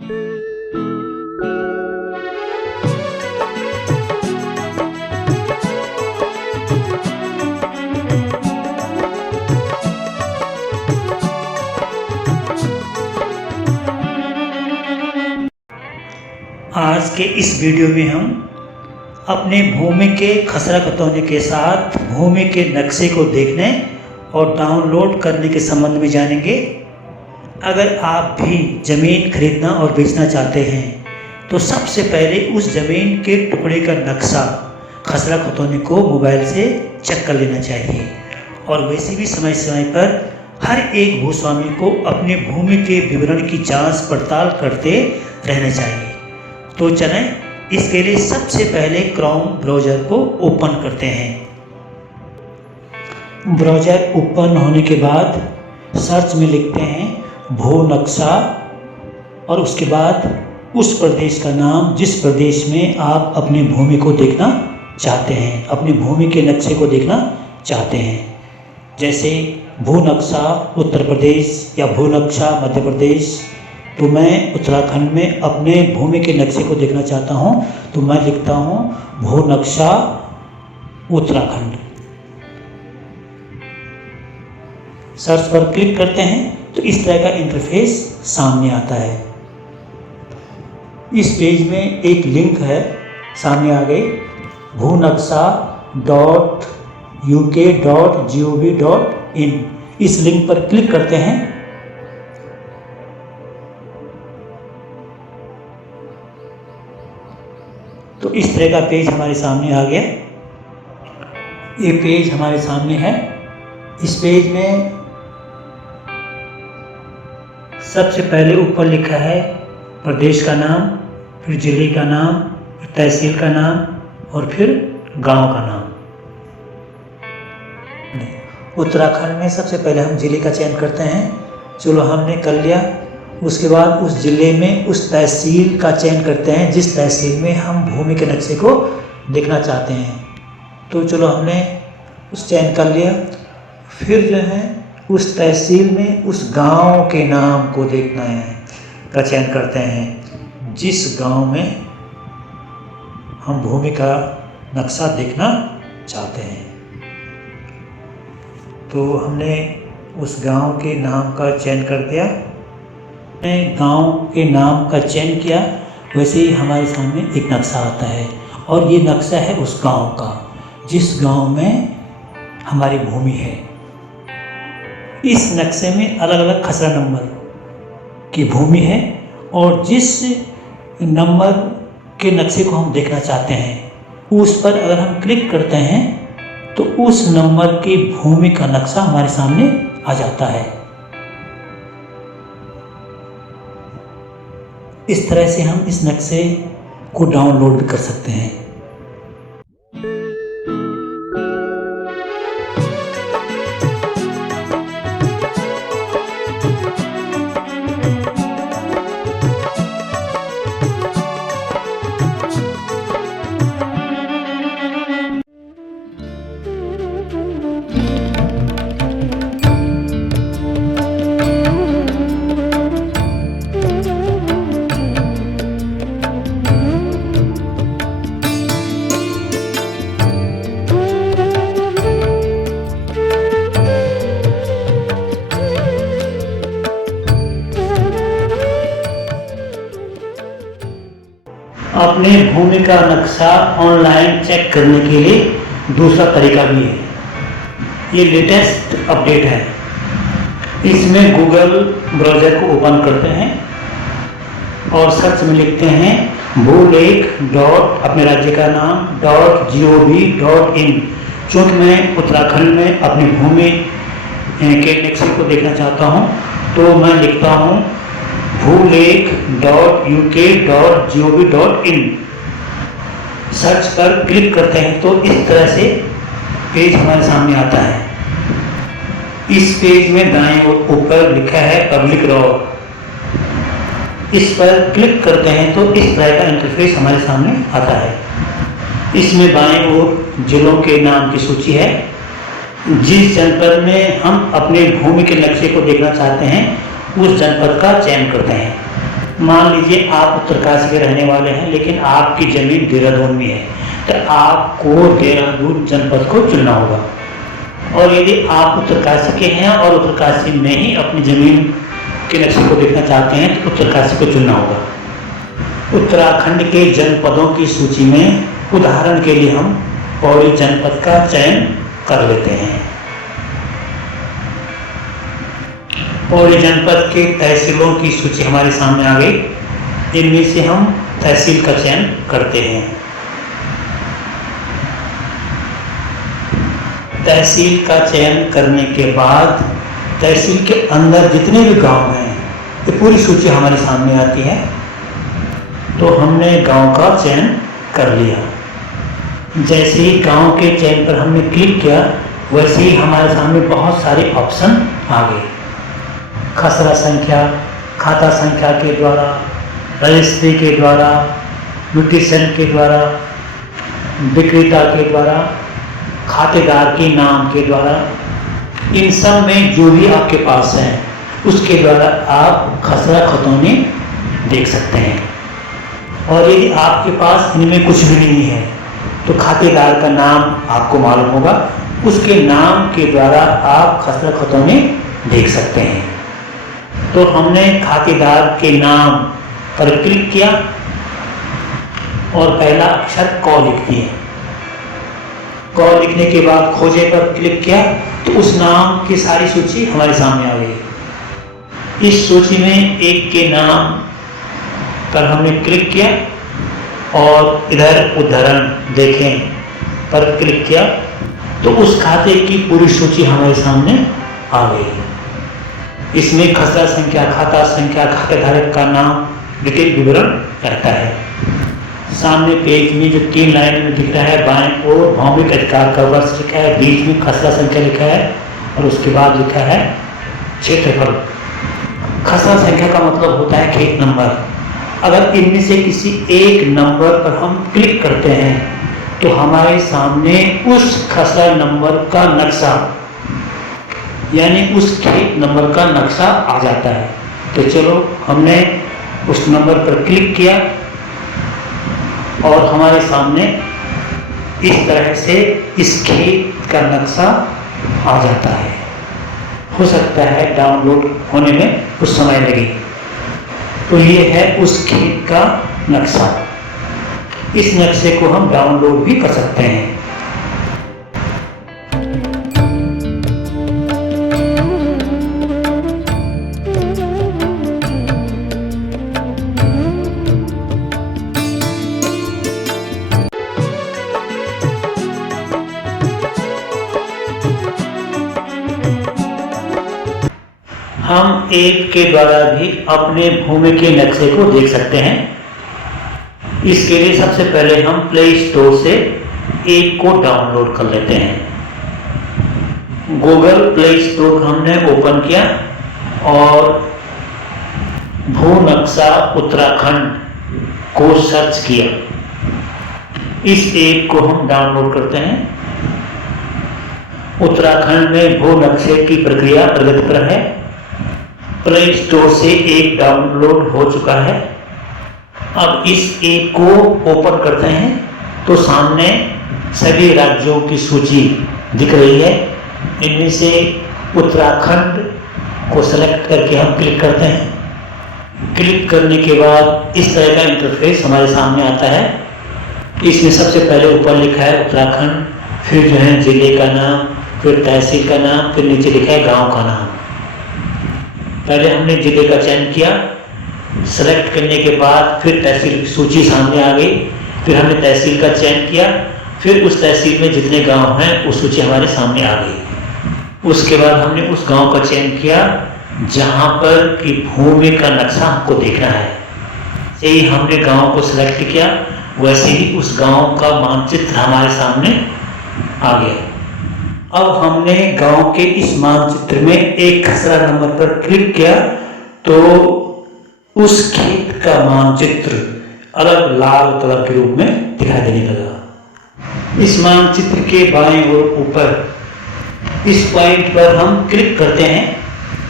आज के इस वीडियो में हम अपने भूमि के खसरा खतौनी के साथ भूमि के नक्शे को देखने और डाउनलोड करने के संबंध में जानेंगे। अगर आप भी ज़मीन खरीदना और बेचना चाहते हैं तो सबसे पहले उस ज़मीन के टुकड़े का नक्शा खसरा खतौनी को मोबाइल से चेक कर लेना चाहिए। और वैसे भी समय समय पर हर एक भूस्वामी को अपने भूमि के विवरण की जांच पड़ताल करते रहना चाहिए। तो चलें, इसके लिए सबसे पहले क्रोम ब्राउज़र को ओपन करते हैं। ब्राउज़र ओपन होने के बाद सर्च में लिखते हैं भू नक्शा और उसके बाद उस प्रदेश का नाम जिस प्रदेश में आप अपनी भूमि को देखना चाहते हैं, अपनी भूमि के नक्शे को देखना चाहते हैं। जैसे भू नक्शा उत्तर प्रदेश या भू नक्शा मध्य प्रदेश, तो मैं उत्तराखंड में अपने भूमि के नक्शे को देखना चाहता हूं, तो मैं लिखता हूं भू नक्शा उत्तराखंड। सर्च पर क्लिक करते हैं तो इस तरह का इंटरफेस सामने आता है। इस पेज में एक लिंक है, सामने आ गई bhunaksha.uk.gov.in। इस लिंक पर क्लिक करते हैं तो इस तरह का पेज हमारे सामने आ गया। ये पेज हमारे सामने है। इस पेज में सबसे पहले ऊपर लिखा है प्रदेश का नाम, फिर जिले का नाम, फिर तहसील का नाम और फिर गांव का नाम। उत्तराखंड में सबसे पहले हम जिले का चयन करते हैं। चलो, हमने कर लिया। उसके बाद उस ज़िले में उस तहसील का चयन करते हैं जिस तहसील में हम भूमि के नक्शे को देखना चाहते हैं। तो चलो, हमने उस चयन कर लिया। फिर जो है उस तहसील में उस गांव के नाम को देखना है का चयन करते हैं जिस गांव में हम भूमि का नक्शा देखना चाहते हैं। तो हमने उस गांव के नाम का चयन कर दिया। गांव के नाम का चयन किया, वैसे ही हमारे सामने एक नक्शा आता है और ये नक्शा है उस गांव का जिस गांव में हमारी भूमि है। इस नक्शे में अलग अलग खसरा नंबर की भूमि है और जिस नंबर के नक्शे को हम देखना चाहते हैं उस पर अगर हम क्लिक करते हैं तो उस नंबर की भूमि का नक्शा हमारे सामने आ जाता है। इस तरह से हम इस नक्शे को डाउनलोड भी कर सकते हैं। अपने भूमि का नक्शा ऑनलाइन चेक करने के लिए दूसरा तरीका भी है। ये लेटेस्ट अपडेट है। इसमें गूगल ब्राउज़र को ओपन करते हैं और सर्च में लिखते हैं भूलेख डॉट अपने राज्य का नाम .gov.in। चूँकि मैं उत्तराखंड में अपनी भूमि के नक्शे को देखना चाहता हूँ तो मैं लिखता हूँ bhuleख.uk.gov.in। सर्च पर क्लिक करते हैं तो इस तरह से पेज हमारे सामने आता है। इस पेज में दाएं और ऊपर लिखा है पब्लिक रॉक। इस पर क्लिक करते हैं तो इस तरह का इंटरफेस हमारे सामने आता है। इसमें बाएं ओर जिलों के नाम की सूची है। जिस जनपद में हम अपने भूमि के नक्शे को देखना चाहते हैं उस जनपद का चयन करते हैं। मान लीजिए आप उत्तरकाशी के रहने वाले हैं, लेकिन आपकी ज़मीन देहरादून में है, तो आपको देहरादून जनपद को चुनना होगा। और यदि आप उत्तरकाशी के हैं और उत्तरकाशी में ही अपनी ज़मीन के नक्शे को देखना चाहते हैं, तो उत्तरकाशी को चुनना होगा। उत्तराखंड के जनपदों की सूची में उदाहरण के लिए हम पौड़ी जनपद का चयन कर लेते हैं। पौड़ी जनपद के तहसीलों की सूची हमारे सामने आ गई। इनमें से हम तहसील का चयन करते हैं। तहसील का चयन करने के बाद तहसील के अंदर जितने भी गांव हैं, ये पूरी सूची हमारे सामने आती है। तो हमने गांव का चयन कर लिया। जैसे ही गांव के चयन पर हमने क्लिक किया, वैसे ही हमारे सामने बहुत सारे ऑप्शन आ गए। खसरा संख्या, खाता संख्या के द्वारा, रजिस्ट्री के द्वारा, म्यूटेशन के द्वारा, विक्रेता के द्वारा, खातेदार के नाम के द्वारा, इन सब में जो भी आपके पास है उसके द्वारा आप खसरा खतौनी देख सकते हैं। और यदि आपके पास इनमें कुछ भी नहीं है तो खातेदार का नाम आपको मालूम होगा, उसके नाम के द्वारा आप खसरा खतौनी देख सकते हैं। तो हमने खातेदार के नाम पर क्लिक किया और पहला अक्षर क लिख दिए। क लिखने के बाद खोजे पर क्लिक किया तो उस नाम की सारी सूची हमारे सामने आ गई। इस सूची में एक के नाम पर हमने क्लिक किया और इधर उदाहरण देखें पर क्लिक किया तो उस खाते की पूरी सूची हमारे सामने आ गई। इसमें खसरा संख्या, खाता संख्या, खातेधारक का नाम, डिटेल विवरण रहता है। सामने पेज में जो 3 लाइन में दिख रहा है, बाएं ओर भौमिक अधिकार का वर्ष लिखा है, बीच में खसरा संख्या लिखा है और उसके बाद लिखा है क्षेत्रफल। खसरा संख्या का मतलब होता है खेत नंबर। अगर इनमें से किसी एक नंबर पर हम क्लिक करते हैं तो हमारे सामने उस खसरा नंबर का नक्शा, यानी उस खेत नंबर का नक्शा आ जाता है। तो चलो, हमने उस नंबर पर क्लिक किया और हमारे सामने इस तरह से इस खेत का नक्शा आ जाता है। हो सकता है डाउनलोड होने में कुछ समय लगे। तो ये है उस खेत का नक्शा। इस नक्शे को हम डाउनलोड भी कर सकते हैं। हम ऐप के द्वारा भी अपने भूमि के नक्शे को देख सकते हैं। इसके लिए सबसे पहले हम प्ले स्टोर से ऐप को डाउनलोड कर लेते हैं। गूगल प्ले स्टोर हमने ओपन किया और भू नक्शा उत्तराखंड को सर्च किया। इस ऐप को हम डाउनलोड करते हैं। उत्तराखंड में भू नक्शे की प्रक्रिया प्रगति पर है। प्ले स्टोर से ऐप डाउनलोड हो चुका है। अब इस ऐप को ओपन करते हैं तो सामने सभी राज्यों की सूची दिख रही है। इनमें से उत्तराखंड को सेलेक्ट करके हम क्लिक करते हैं। क्लिक करने के बाद इस तरह का इंटरफेस हमारे सामने आता है। इसमें सबसे पहले ऊपर लिखा है उत्तराखंड, फिर जो है जिले का नाम, फिर तहसील का नाम, फिर नीचे लिखा है गांव का नाम। पहले हमने जिले का चयन किया। सेलेक्ट करने के बाद फिर तहसील की सूची सामने आ गई। फिर हमने तहसील का चयन किया। फिर उस तहसील में जितने गांव हैं वो सूची हमारे सामने आ गई। उसके बाद हमने उस गांव का चयन किया जहां पर कि भूमि का नक्शा हमको देखना है। यही हमने गांव को सिलेक्ट किया, वैसे ही उस गांव का मानचित्र हमारे सामने आ गया। अब हमने गांव के इस मानचित्र में एक खसरा नंबर पर क्लिक किया तो उस खेत का मानचित्र अलग लाल कलर के रूप में दिखाई देने लगा। इस मानचित्र के बाएं ओर ऊपर इस पॉइंट पर हम क्लिक करते हैं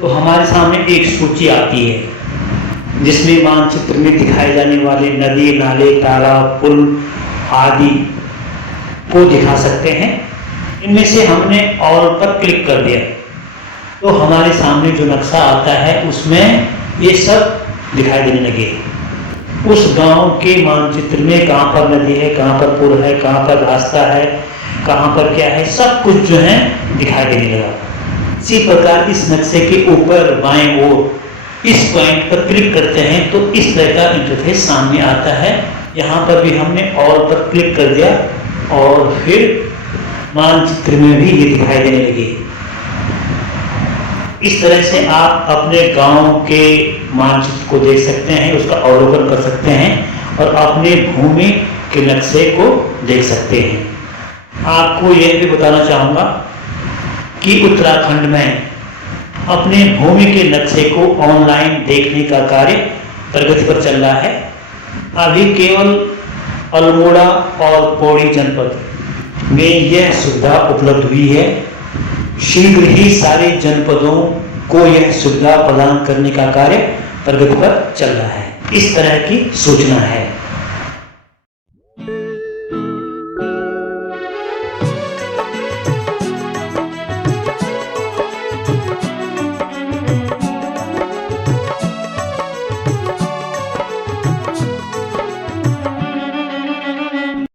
तो हमारे सामने एक सूची आती है। जिसमें मानचित्र में दिखाए जाने वाले नदी, नाले, तालाब, पुल आदि को दिखा सकते हैं। इनमें से हमने ऑल पर क्लिक कर दिया तो हमारे सामने जो नक्शा आता है उसमें ये सब दिखाई देने लगे। उस गांव के मानचित्र में कहाँ पर नदी है, कहाँ पर पुल है, कहाँ पर रास्ता है, कहाँ पर क्या है, सब कुछ जो है दिखाई देने लगा। इसी प्रकार इस नक्शे के ऊपर बाएं ओर इस पॉइंट पर क्लिक करते हैं तो इस तरह का इंटरफेस सामने आता है। यहाँ पर भी हमने ऑल पर क्लिक कर दिया और फिर मानचित्र में भी ये दिखाई देने लगी। इस तरह से आप अपने गांव के मानचित्र को देख सकते हैं, उसका अवलोकन कर सकते हैं और अपने भूमि के नक्शे को देख सकते हैं। आपको यह भी बताना चाहूँगा कि उत्तराखंड में अपने भूमि के नक्शे को ऑनलाइन देखने का कार्य प्रगति पर चल रहा है। अभी केवल अल्मोड़ा और पौड़ी जनपद में यह सुविधा उपलब्ध हुई है। शीघ्र ही सारे जनपदों को यह सुविधा प्रदान करने का कार्य प्रगति पर चल रहा है। इस तरह की सूचना है।